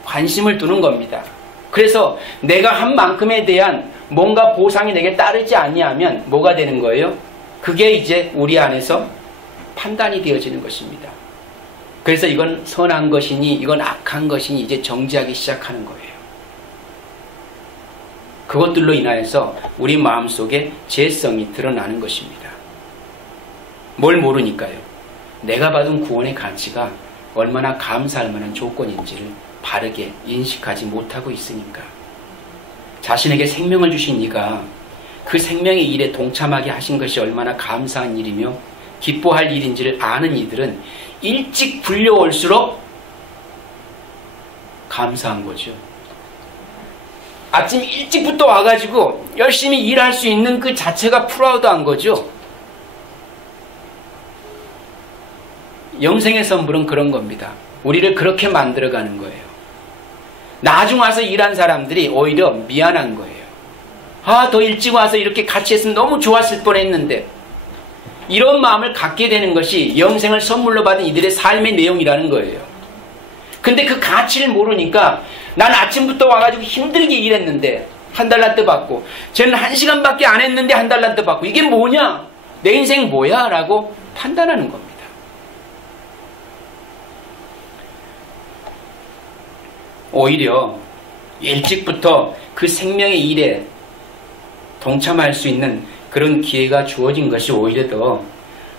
관심을 두는 겁니다. 그래서 내가 한 만큼에 대한 뭔가 보상이 내게 따르지 아니하면 뭐가 되는 거예요? 그게 이제 우리 안에서 판단이 되어지는 것입니다. 그래서 이건 선한 것이니 이건 악한 것이니 이제 정지하기 시작하는 거예요. 그것들로 인하여서 우리 마음속에 죄성이 드러나는 것입니다. 뭘 모르니까요. 내가 받은 구원의 가치가 얼마나 감사할 만한 조건인지를 바르게 인식하지 못하고 있으니까. 자신에게 생명을 주신 이가 그 생명의 일에 동참하게 하신 것이 얼마나 감사한 일이며 기뻐할 일인지를 아는 이들은 일찍 불려올수록 감사한 거죠. 아침 일찍부터 와가지고 열심히 일할 수 있는 그 자체가 프라우드한 거죠. 영생의 선물은 그런 겁니다. 우리를 그렇게 만들어가는 거예요. 나중 와서 일한 사람들이 오히려 미안한 거예요. 아, 더 일찍 와서 이렇게 같이 했으면 너무 좋았을 뻔했는데. 이런 마음을 갖게 되는 것이 영생을 선물로 받은 이들의 삶의 내용이라는 거예요. 근데 그 가치를 모르니까 난 아침부터 와가지고 힘들게 일했는데 $1 받고, 쟤는 1시간밖에 안 했는데 $1 받고, 이게 뭐냐? 내 인생 뭐야? 라고 판단하는 겁니다. 오히려 일찍부터 그 생명의 일에 동참할 수 있는 그런 기회가 주어진 것이 오히려 더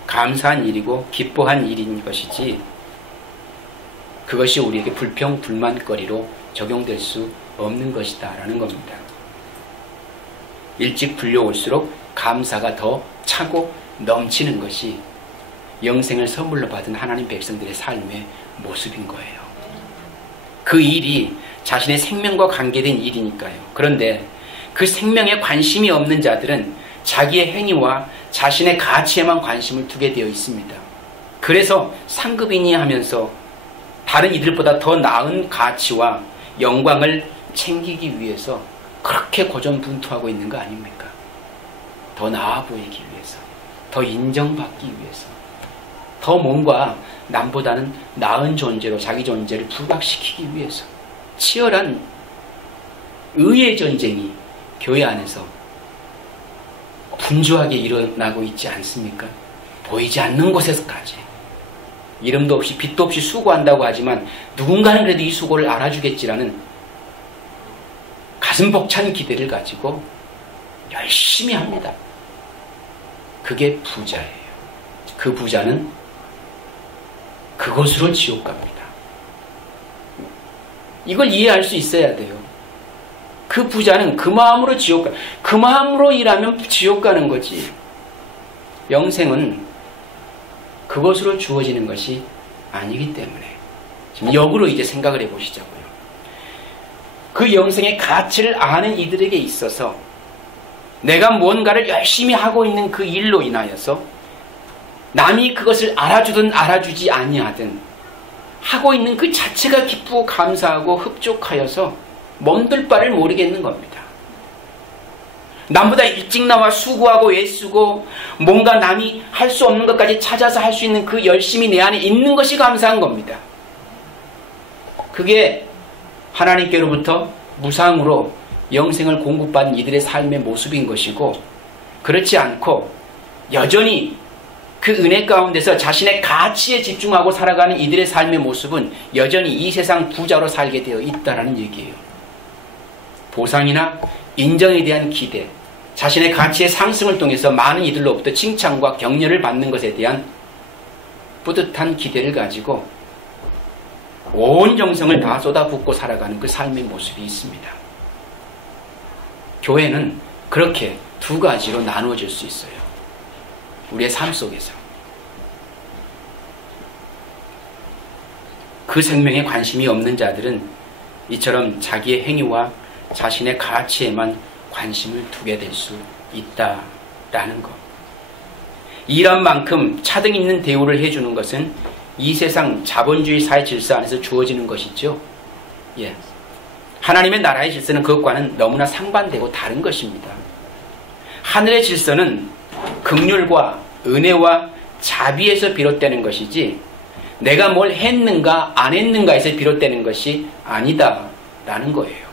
감사한 일이고 기뻐한 일인 것이지, 그것이 우리에게 불평, 불만거리로 적용될 수 없는 것이다 라는 겁니다. 일찍 불려올수록 감사가 더 차고 넘치는 것이 영생을 선물로 받은 하나님 백성들의 삶의 모습인 거예요. 그 일이 자신의 생명과 관계된 일이니까요. 그런데 그 생명에 관심이 없는 자들은 자기의 행위와 자신의 가치에만 관심을 두게 되어 있습니다. 그래서 상급이니 하면서 다른 이들보다 더 나은 가치와 영광을 챙기기 위해서 그렇게 고전분투하고 있는 거 아닙니까? 더 나아 보이기 위해서, 더 인정받기 위해서, 더 뭔가 남보다는 나은 존재로 자기 존재를 부각시키기 위해서 치열한 의의 전쟁이 교회 안에서 분주하게 일어나고 있지 않습니까? 보이지 않는 곳에서까지 이름도 없이 빛도 없이 수고한다고 하지만 누군가는 그래도 이 수고를 알아주겠지라는 가슴 벅찬 기대를 가지고 열심히 합니다. 그게 부자예요. 그 부자는 그것으로 지옥 갑니다. 이걸 이해할 수 있어야 돼요. 그 부자는 그 마음으로 지옥 가. 그 마음으로 일하면 지옥 가는 거지. 영생은 그것으로 주어지는 것이 아니기 때문에 지금 역으로 이제 생각을 해보시자고요. 그 영생의 가치를 아는 이들에게 있어서 내가 뭔가를 열심히 하고 있는 그 일로 인하여서 남이 그것을 알아주든 알아주지 아니하든 하고 있는 그 자체가 기쁘고 감사하고 흡족하여서 멈들 바를 모르겠는 겁니다. 남보다 일찍 나와 수고하고 애쓰고 뭔가 남이 할 수 없는 것까지 찾아서 할 수 있는 그 열심이 내 안에 있는 것이 감사한 겁니다. 그게 하나님께로부터 무상으로 영생을 공급받은 이들의 삶의 모습인 것이고, 그렇지 않고 여전히 그 은혜 가운데서 자신의 가치에 집중하고 살아가는 이들의 삶의 모습은 여전히 이 세상 부자로 살게 되어 있다는 얘기예요. 보상이나 인정에 대한 기대, 자신의 가치의 상승을 통해서 많은 이들로부터 칭찬과 격려를 받는 것에 대한 뿌듯한 기대를 가지고 온 정성을 다 쏟아붓고 살아가는 그 삶의 모습이 있습니다. 교회는 그렇게 두 가지로 나누어질 수 있어요. 우리의 삶 속에서. 그 생명에 관심이 없는 자들은 이처럼 자기의 행위와 자신의 가치에만 관심을 두게 될 수 있다라는 것. 일한 만큼 차등 있는 대우를 해주는 것은 이 세상 자본주의 사회 질서 안에서 주어지는 것이죠. 예. 하나님의 나라의 질서는 그것과는 너무나 상반되고 다른 것입니다. 하늘의 질서는 긍휼과 은혜와 자비에서 비롯되는 것이지 내가 뭘 했는가 안 했는가에서 비롯되는 것이 아니다라는 거예요.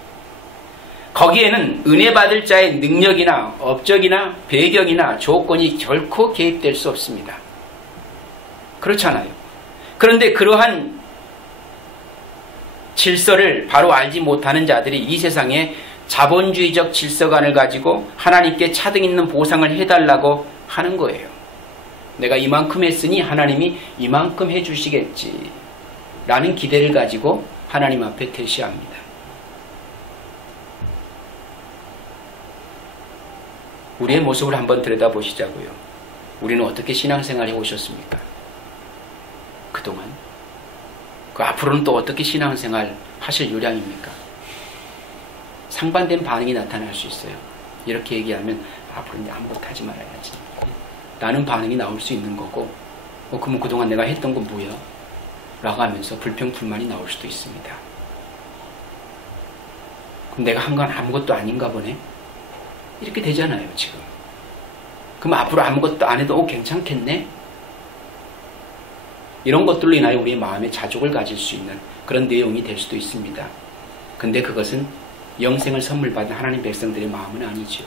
거기에는 은혜 받을 자의 능력이나 업적이나 배경이나 조건이 결코 개입될 수 없습니다. 그렇잖아요. 그런데 그러한 질서를 바로 알지 못하는 자들이 이 세상에 자본주의적 질서관을 가지고 하나님께 차등 있는 보상을 해달라고 하는 거예요. 내가 이만큼 했으니 하나님이 이만큼 해주시겠지 라는 기대를 가지고 하나님 앞에 대시합니다. 우리의 모습을 한번 들여다보시자고요. 우리는 어떻게 신앙생활해 오셨습니까? 그동안? 앞으로는 또 어떻게 신앙생활 하실 요량입니까? 상반된 반응이 나타날 수 있어요. 이렇게 얘기하면 앞으로 이제 아무것도 하지 말아야지 라는 반응이 나올 수 있는 거고, 그러면 그동안 내가 했던 건 뭐야? 라고 하면서 불평불만이 나올 수도 있습니다. 그럼 내가 한 건 아무것도 아닌가 보네? 이렇게 되잖아요, 지금. 그럼 앞으로 아무것도 안 해도 괜찮겠네? 이런 것들로 인하여 우리의 마음에 자족을 가질 수 있는 그런 내용이 될 수도 있습니다. 근데 그것은 영생을 선물 받은 하나님 백성들의 마음은 아니죠.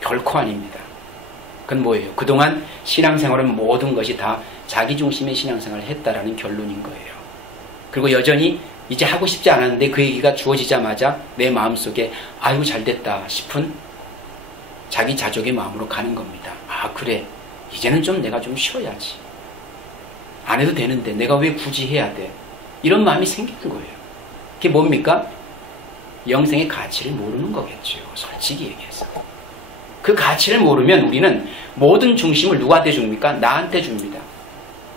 결코 아닙니다. 그건 뭐예요? 그동안 신앙생활은 모든 것이 다 자기중심의 신앙생활을 했다라는 결론인 거예요. 그리고 여전히 이제 하고 싶지 않았는데 그 얘기가 주어지자마자 내 마음속에 아이고 잘됐다 싶은 자기 자족의 마음으로 가는 겁니다. 아 그래, 이제는 좀 내가 좀 쉬어야지. 안 해도 되는데 내가 왜 굳이 해야 돼? 이런 마음이 생기는 거예요. 그게 뭡니까? 영생의 가치를 모르는 거겠죠. 솔직히 얘기해서. 그 가치를 모르면 우리는 모든 중심을 누구한테 줍니까? 나한테 줍니다.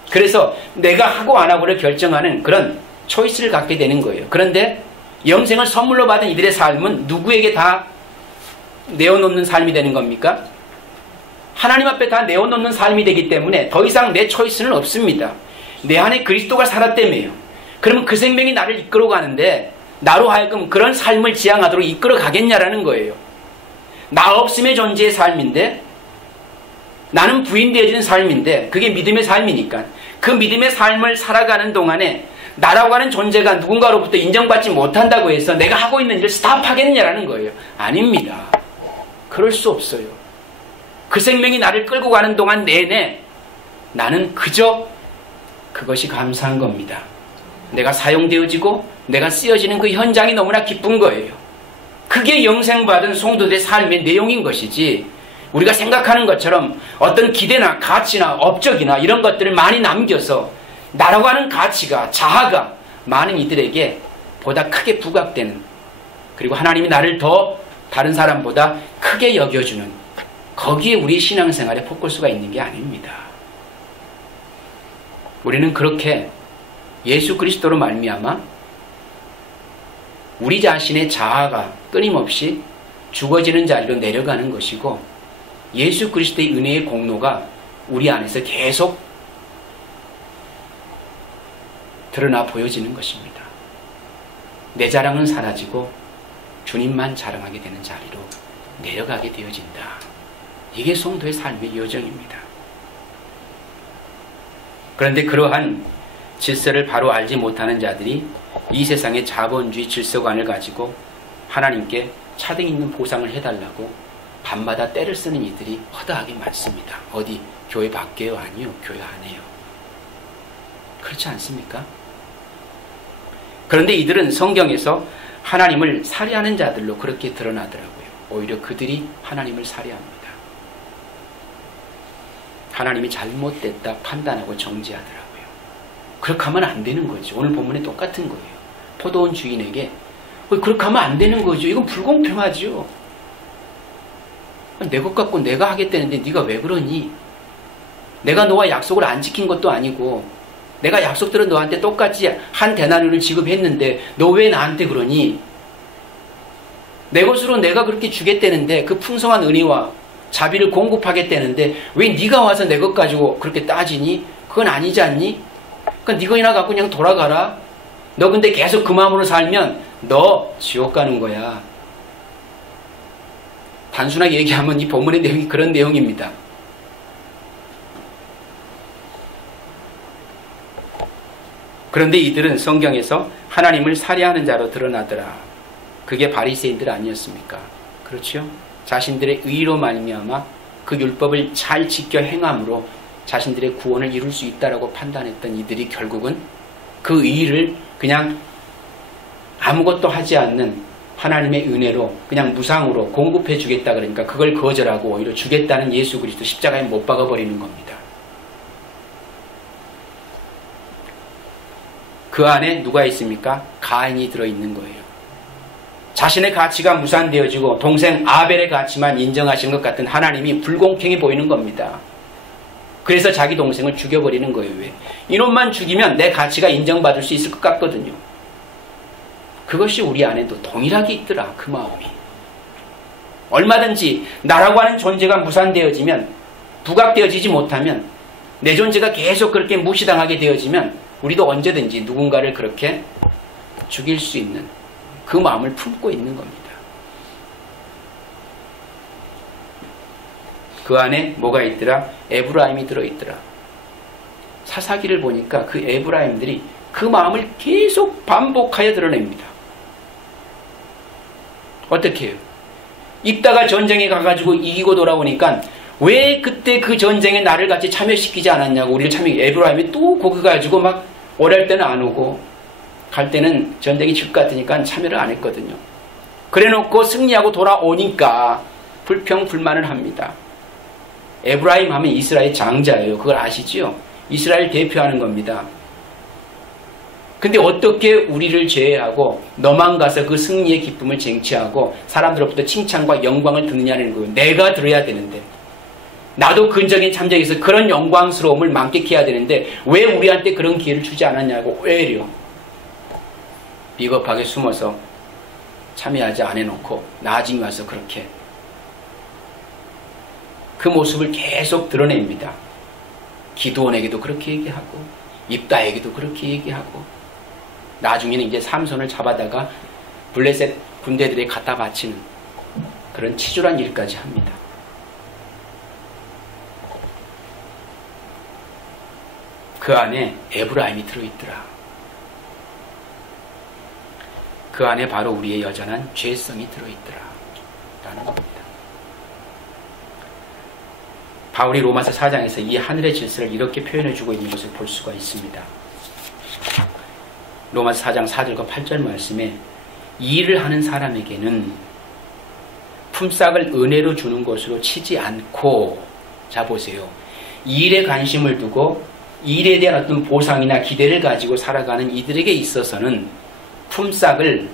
그래서 내가 하고 안 하고를 결정하는 그런 초이스를 갖게 되는 거예요. 그런데 영생을 선물로 받은 이들의 삶은 누구에게 다 내어놓는 삶이 되는 겁니까? 하나님 앞에 다 내어놓는 삶이 되기 때문에 더 이상 내 초이스는 없습니다. 내 안에 그리스도가 살았다며요. 그러면 그 생명이 나를 이끌어 가는데 나로 하여금 그런 삶을 지향하도록 이끌어 가겠냐라는 거예요. 나 없음의 존재의 삶인데, 나는 부인되어지는 삶인데, 그게 믿음의 삶이니까 그 믿음의 삶을 살아가는 동안에 나라고 하는 존재가 누군가로부터 인정받지 못한다고 해서 내가 하고 있는 일을 스탑하겠냐라는 거예요. 아닙니다. 그럴 수 없어요. 그 생명이 나를 끌고 가는 동안 내내 나는 그저 그것이 감사한 겁니다. 내가 사용되어지고 내가 쓰여지는 그 현장이 너무나 기쁜 거예요. 그게 영생받은 성도들의 삶의 내용인 것이지, 우리가 생각하는 것처럼 어떤 기대나 가치나 업적이나 이런 것들을 많이 남겨서 나라고 하는 가치가, 자아가 많은 이들에게 보다 크게 부각되는, 그리고 하나님이 나를 더 다른 사람보다 크게 여겨주는, 거기에 우리 신앙생활의 포커스가 있는 게 아닙니다. 우리는 그렇게 예수 그리스도로 말미암아 우리 자신의 자아가 끊임없이 죽어지는 자리로 내려가는 것이고, 예수 그리스도의 은혜의 공로가 우리 안에서 계속 드러나 보여지는 것입니다. 내 자랑은 사라지고 주님만 자랑하게 되는 자리로 내려가게 되어진다. 이게 성도의 삶의 여정입니다. 그런데 그러한 질서를 바로 알지 못하는 자들이 이 세상의 자본주의 질서관을 가지고 하나님께 차등 있는 보상을 해달라고 밤마다 때를 쓰는 이들이 허다하게 많습니다. 어디? 교회 밖에요? 아니요. 교회 안에요. 그렇지 않습니까? 그런데 이들은 성경에서 하나님을 살해하는 자들로 그렇게 드러나더라고요. 오히려 그들이 하나님을 살해합니다. 하나님이 잘못됐다 판단하고 정죄하더라고요. 그렇게 하면 안 되는 거죠. 오늘 본문에 똑같은 거예요. 포도원 주인에게 그렇게 하면 안 되는 거죠. 이건 불공평하죠. 내 것 갖고 내가 하겠다는데 네가 왜 그러니? 내가 너와 약속을 안 지킨 것도 아니고 내가 약속대로 너한테 똑같이 한 데나리온을 지급했는데 너 왜 나한테 그러니? 내 것으로 내가 그렇게 주겠다는데, 그 풍성한 은혜와 자비를 공급하겠다는데 왜 네가 와서 내 것 가지고 그렇게 따지니? 그건 아니지 않니? 그러니까 네 거이나 갖고 그냥 돌아가라. 너 근데 계속 그 마음으로 살면 너 지옥 가는 거야. 단순하게 얘기하면 이 본문의 내용이 그런 내용입니다. 그런데 이들은 성경에서 하나님을 살해하는 자로 드러나더라. 그게 바리새인들 아니었습니까? 그렇죠? 자신들의 의로 말미암아 그 율법을 잘 지켜 행함으로 자신들의 구원을 이룰 수 있다라고 판단했던 이들이 결국은 그 의를 그냥 아무것도 하지 않는 하나님의 은혜로 그냥 무상으로 공급해 주겠다 그러니까 그걸 거절하고 오히려 주겠다는 예수 그리스도 십자가에 못 박아버리는 겁니다. 그 안에 누가 있습니까? 가인이 들어있는 거예요. 자신의 가치가 무산되어지고 동생 아벨의 가치만 인정하시는 것 같은 하나님이 불공평해 보이는 겁니다. 그래서 자기 동생을 죽여버리는 거예요. 왜? 이놈만 죽이면 내 가치가 인정받을 수 있을 것 같거든요. 그것이 우리 안에도 동일하게 있더라. 그 마음이. 얼마든지 나라고 하는 존재가 무산되어지면, 부각되어지지 못하면, 내 존재가 계속 그렇게 무시당하게 되어지면 우리도 언제든지 누군가를 그렇게 죽일 수 있는 그 마음을 품고 있는 겁니다. 그 안에 뭐가 있더라? 에브라임이 들어있더라. 사사기를 보니까 그 에브라임들이 그 마음을 계속 반복하여 드러냅니다. 어떻게 해요? 입다가 전쟁에 가가지고 이기고 돌아오니까 왜 그때 그 전쟁에 나를 같이 참여시키지 않았냐고 우리를 에브라임이 또 거기 가지고 막 오랄 때는 안 오고 갈 때는 전쟁이 질 것 같으니까 참여를 안 했거든요. 그래놓고 승리하고 돌아오니까 불평불만을 합니다. 에브라임 하면 이스라엘 장자예요. 그걸 아시지요? 이스라엘 대표하는 겁니다. 근데 어떻게 우리를 제외하고 너만 가서 그 승리의 기쁨을 쟁취하고 사람들로부터 칭찬과 영광을 듣느냐는 거예요. 내가 들어야 되는데. 나도 근적인 참적에서 그런 영광스러움을 만끽해야 되는데 왜 우리한테 그런 기회를 주지 않았냐고 외려 비겁하게 숨어서 참여하지 않아놓고 나중에 와서 그렇게 그 모습을 계속 드러냅니다. 기드온에게도 그렇게 얘기하고 입다에게도 그렇게 얘기하고 나중에는 이제 삼손을 잡아다가 블레셋 군대들에 갖다 바치는 그런 치졸한 일까지 합니다. 그 안에 에브라임이 들어있더라. 그 안에 바로 우리의 여전한 죄성이 들어있더라 라는 겁니다. 바울이 로마서 4장에서 이 하늘의 질서를 이렇게 표현해주고 있는 것을 볼 수가 있습니다. 로마서 4장 4절과 8절 말씀에 이 일을 하는 사람에게는 품삯을 은혜로 주는 것으로 치지 않고, 자 보세요. 이 일에 관심을 두고 이 일에 대한 어떤 보상이나 기대를 가지고 살아가는 이들에게 있어서는 품삯을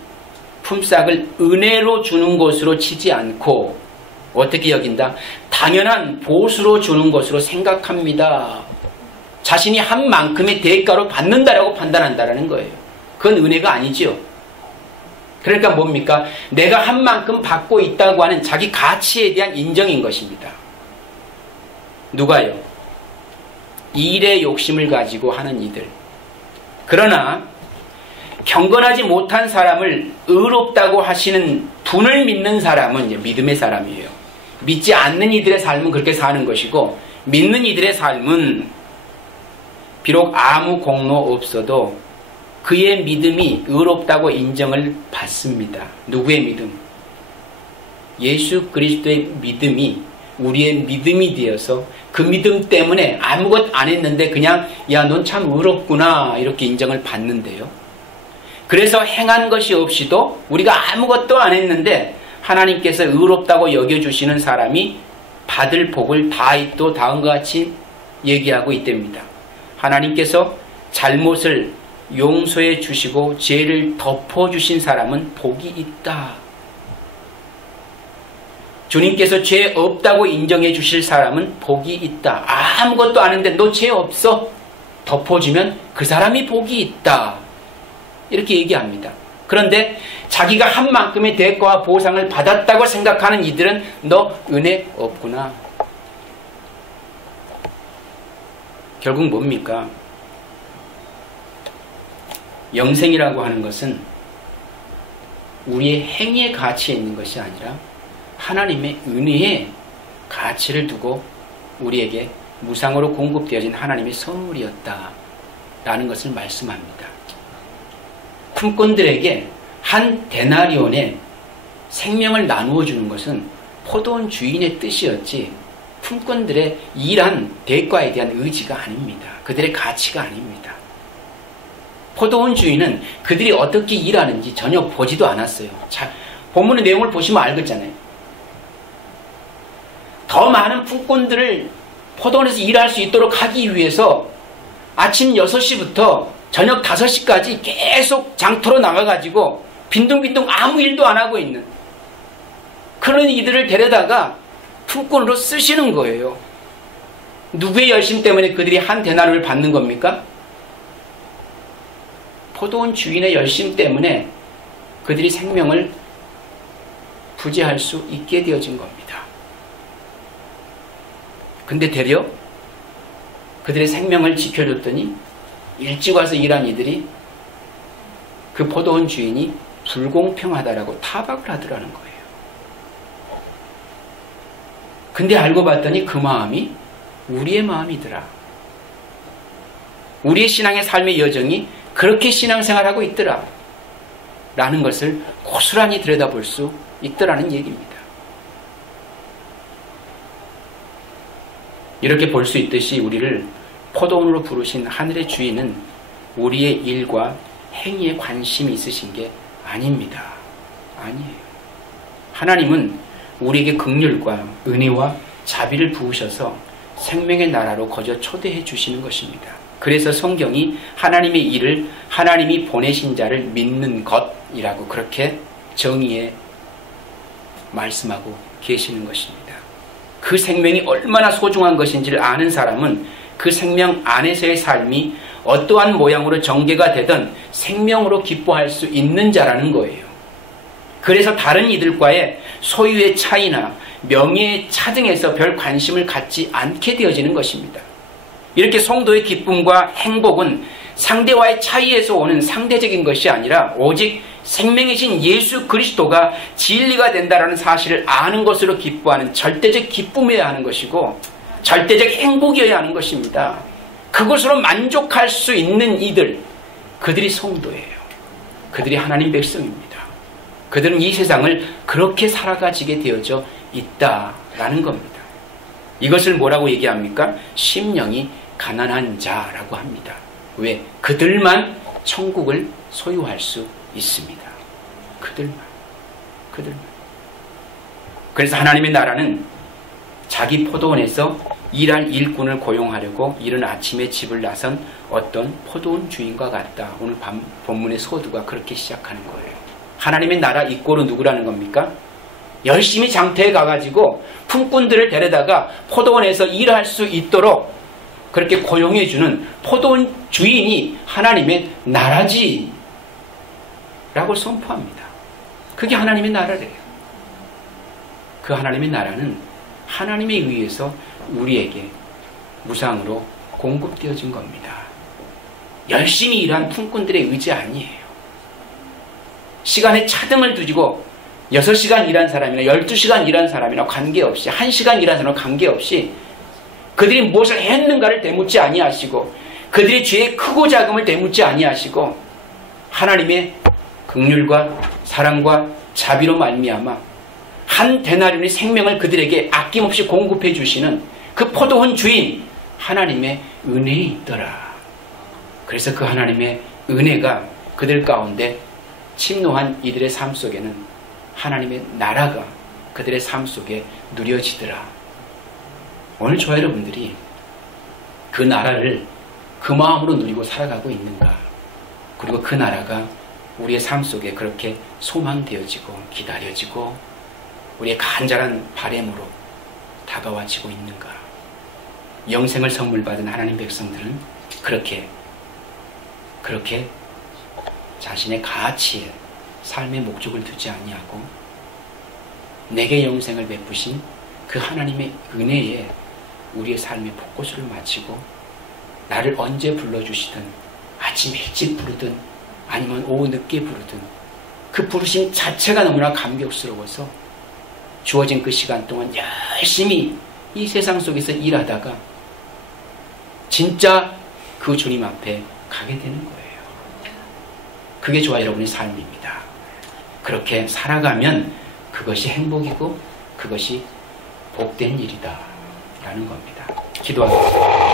은혜로 주는 것으로 치지 않고 어떻게 여긴다? 당연한 보수로 주는 것으로 생각합니다. 자신이 한 만큼의 대가로 받는다라고 판단한다라는 거예요. 그건 은혜가 아니죠. 그러니까 뭡니까? 내가 한 만큼 받고 있다고 하는 자기 가치에 대한 인정인 것입니다. 누가요? 일의 욕심을 가지고 하는 이들. 그러나 경건하지 못한 사람을 의롭다고 하시는 분을 믿는 사람은 이제 믿음의 사람이에요. 믿지 않는 이들의 삶은 그렇게 사는 것이고, 믿는 이들의 삶은 비록 아무 공로 없어도 그의 믿음이 의롭다고 인정을 받습니다. 누구의 믿음? 예수 그리스도의 믿음이 우리의 믿음이 되어서 그 믿음 때문에 아무것 안 했는데 그냥 야, 넌 참 의롭구나 이렇게 인정을 받는데요. 그래서 행한 것이 없이도 우리가 아무것도 안 했는데 하나님께서 의롭다고 여겨주시는 사람이 받을 복을 다윗도 다음과 같이 얘기하고 있답니다. 하나님께서 잘못을 용서해 주시고 죄를 덮어주신 사람은 복이 있다. 주님께서 죄 없다고 인정해 주실 사람은 복이 있다. 아무것도 안 했는데 너 죄 없어? 덮어주면 그 사람이 복이 있다. 이렇게 얘기합니다. 그런데 자기가 한 만큼의 대가와 보상을 받았다고 생각하는 이들은 너 은혜 없구나. 결국 뭡니까? 영생이라고 하는 것은 우리의 행위의 가치에 있는 것이 아니라 하나님의 은혜의 가치를 두고 우리에게 무상으로 공급되어진 하나님의 선물이었다 라는 것을 말씀합니다. 품꾼들에게 한 데나리온의 생명을 나누어 주는 것은 포도원 주인의 뜻이었지 품꾼들의 일한 대가에 대한 의지가 아닙니다. 그들의 가치가 아닙니다. 포도원 주인은 그들이 어떻게 일하는지 전혀 보지도 않았어요. 자, 본문의 내용을 보시면 알겠잖아요. 더 많은 품꾼들을 포도원에서 일할 수 있도록 하기 위해서 아침 6시부터 저녁 5시까지 계속 장터로 나가가지고 빈둥빈둥 아무 일도 안 하고 있는 그런 이들을 데려다가 품꾼으로 쓰시는 거예요. 누구의 열심 때문에 그들이 한 데나리온을 받는 겁니까? 포도원 주인의 열심 때문에 그들이 생명을 부재할 수 있게 되어진 겁니다. 근데 되려 그들의 생명을 지켜줬더니 일찍 와서 일한 이들이 그 포도원 주인이 불공평하다라고 타박을 하더라는 거예요. 근데 알고 봤더니 그 마음이 우리의 마음이더라. 우리의 신앙의 삶의 여정이 그렇게 신앙생활하고 있더라. 라는 것을 고스란히 들여다볼 수 있더라는 얘기입니다. 이렇게 볼 수 있듯이 우리를 포도원으로 부르신 하늘의 주인은 우리의 일과 행위에 관심이 있으신 게 아닙니다. 아니에요. 하나님은 우리에게 긍휼과 은혜와 자비를 부으셔서 생명의 나라로 거저 초대해 주시는 것입니다. 그래서 성경이 하나님의 일을 하나님이 보내신 자를 믿는 것이라고 그렇게 정의에 말씀하고 계시는 것입니다. 그 생명이 얼마나 소중한 것인지를 아는 사람은 그 생명 안에서의 삶이 어떠한 모양으로 전개가 되든 생명으로 기뻐할 수 있는 자라는 거예요. 그래서 다른 이들과의 소유의 차이나 명예의 차등에서 별 관심을 갖지 않게 되어지는 것입니다. 이렇게 성도의 기쁨과 행복은 상대와의 차이에서 오는 상대적인 것이 아니라 오직 생명이신 예수 그리스도가 진리가 된다는 사실을 아는 것으로 기뻐하는 절대적 기쁨이어야 하는 것이고 절대적 행복이어야 하는 것입니다. 그것으로 만족할 수 있는 이들, 그들이 성도예요. 그들이 하나님 백성입니다. 그들은 이 세상을 그렇게 살아가지게 되어져 있다라는 겁니다. 이것을 뭐라고 얘기합니까? 심령이 가난한 자라고 합니다. 왜? 그들만 천국을 소유할 수 있습니다. 그들만. 그래서 하나님의 나라는 자기 포도원에서 일할 일꾼을 고용하려고 이른 아침에 집을 나선 어떤 포도원 주인과 같다. 오늘 본문의 소두가 그렇게 시작하는 거예요. 하나님의 나라 이꼴은 누구라는 겁니까? 열심히 장터에 가가지고 품꾼들을 데려다가 포도원에서 일할 수 있도록 그렇게 고용해주는 포도원 주인이 하나님의 나라지 라고 선포합니다. 그게 하나님의 나라래요. 그 하나님의 나라는 하나님에 의해서 우리에게 무상으로 공급되어진 겁니다. 열심히 일한 품꾼들의 의지 아니에요. 시간에 차등을 두고 6시간 일한 사람이나 12시간 일한 사람이나 관계없이 1시간 일한 사람이나 관계없이 그들이 무엇을 했는가를 되묻지 아니하시고 그들의 죄의 크고 작음을 되묻지 아니하시고 하나님의 긍휼과 사랑과 자비로 말미암아 한 데나리온의 생명을 그들에게 아낌없이 공급해 주시는 그 포도원 주인 하나님의 은혜에 있더라. 그래서 그 하나님의 은혜가 그들 가운데 침노한 이들의 삶 속에는 하나님의 나라가 그들의 삶 속에 누려지더라. 오늘 저와 여러분들이 그 나라를 그 마음으로 누리고 살아가고 있는가? 그리고 그 나라가 우리의 삶 속에 그렇게 소망되어지고 기다려지고 우리의 간절한 바람으로 다가와지고 있는가? 영생을 선물 받은 하나님 백성들은 그렇게 자신의 가치에 삶의 목적을 두지 아니하고 내게 영생을 베푸신 그 하나님의 은혜에 우리의 삶의 폭고수를 마치고 나를 언제 불러주시든 아침 일찍 부르든 아니면 오후 늦게 부르든 그 부르심 자체가 너무나 감격스러워서 주어진 그 시간 동안 열심히 이 세상 속에서 일하다가 진짜 그 주님 앞에 가게 되는 거예요. 그게 저와 여러분의 삶입니다. 그렇게 살아가면 그것이 행복이고 그것이 복된 일이다 라는 겁니다. 기도하겠습니다.